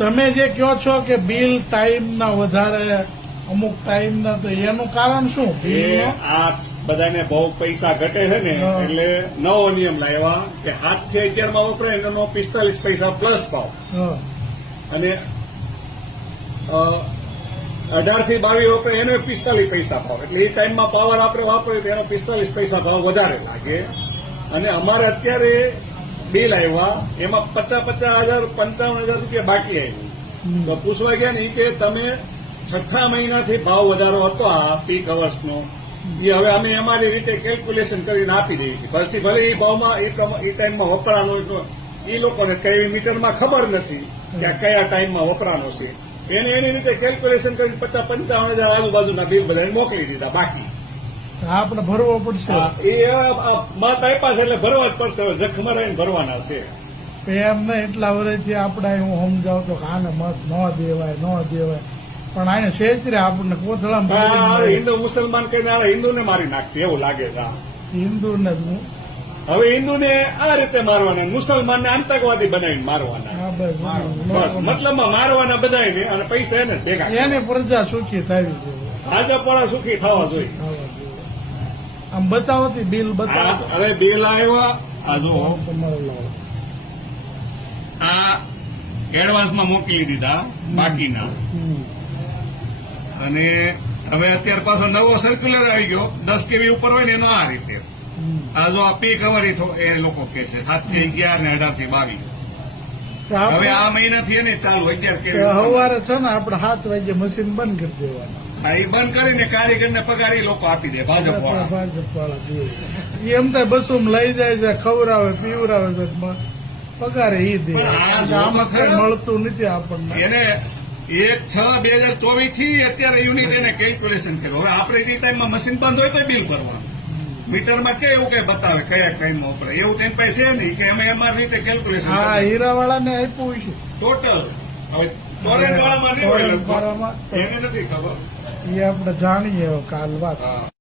તમે જે કહો છો કે બિલ ટાઈમના વધારે અમુક ટાઈમના, તો એનું કારણ શું? એ આ બધાને બહુ પૈસા ઘટે છે ને, હા. એટલે નવો નિયમ લાવ્યા કે 7 થી 11 માં વપરાય એનો 45 પૈસા પ્લસ ભાવ, હા. અને 18 થી 22 વપરાય એનો 45 પૈસા ભાવ. એટલે એ ટાઈમમાં પાવર આપણે વાપરીએ તો એનો 45 પૈસા ભાવ વધારે લાગે. અને અમારે અત્યારે બિલ આવ્યા એમાં 50,000 55,000 રૂપિયા બાકી આવ્યું. તો પૂછવા ગયા ને કે તમે છઠ્ઠા મહિનાથી ભાવ વધારો હતો આ પીક અવર્સનો, એ હવે અમે અમારી રીતે કેલ્ક્યુલેશન કરીને આપી દઈએ છીએ. પછી ભલે એ ભાવમાં એ ટાઈમમાં વપરાનો હોય તો એ લોકોને કઈ મીટરમાં ખબર નથી કે આ કયા ટાઈમમાં વપરાનો છે. એને એની રીતે કેલ્ક્યુલેશન કરીને 50,000-55,000 આજુબાજુના બિલ બધાને મોકલી દીધા. બાકી આપણે ભરવો પડશે. એ મત આપ્યા છે એટલે ભરવા જ પડશે. હવે જખમાં રહીને ભરવાના છે. એમ ને એટલા વર્ષથી આપણે હું સમજાવતો તો આને મત ન દેવાય ન દેવાય, પણ આને છેતરે આપણને કોથળામાં હિન્દુ મુસલમાન કહીને હિન્દુને મારી નાખશે એવું લાગે છે. હિન્દુને હવે હિન્દુને આ રીતે મારવાના, મુસલમાનને આતંકવાદી બનાવીને મારવાના. બસ મતલબમાં મારવાના બધાને, અને પૈસા એને ભેગા. એની પ્રજા સુખી થવી જોઈએ, ભાજપ વાળા સુખી થવા જોઈએ. આમ બતાવતી બિલ બતાવો. અરે બિલ આવ્યા આ જો તમારે આ એડવાન્સમાં મોકલી દીધા બાકીના. અને હવે અત્યારે પાછો નવો સર્ક્યુલર આવી ગયો, 10 કેવી ઉપર હોય ને એનો આ રીતે. આ જો આ પીક અવર એ લોકો કે છે 7 થી 11 ને 18 થી 22. હવે આ મહિનાથી એને ચાલુ 11 કેવી સવારે છે ને આપણે 7 વાગે મશીન બંધ કરી દેવાના. એ બંધ કરીને કારીગરને પગાર એ લોકો આપી દે. ભાજપ વાળા એમ તો બસું લઈ જાય છે, ખવડાવે પીવડાવે છે, પગાર એ દે. આમાં કઈ મળતું નથી આપણને. એને 1/6/2024 થી અત્યારે યુનિટ એને કેલ્ક્યુલેશન કર્યું. હવે આપણે એ ટાઈમમાં મશીન બંધ હોય તો બિલ ભરવાનું. મીટરમાં કે એવું કઈ બતાવે કયા ટાઈમમાં વપરાય એવું તેની પાસે છે નહીં કે અમે અમારી રીતે કેલ્ક્યુલેશન. હા, હીરાવાળા ને આપ્યું છે ટોટલ. હવે ટોરેન્ટ વાળામાં નહીં હોય, એને નથી ખબર. એ આપણે જાણીએ કાલ વાત.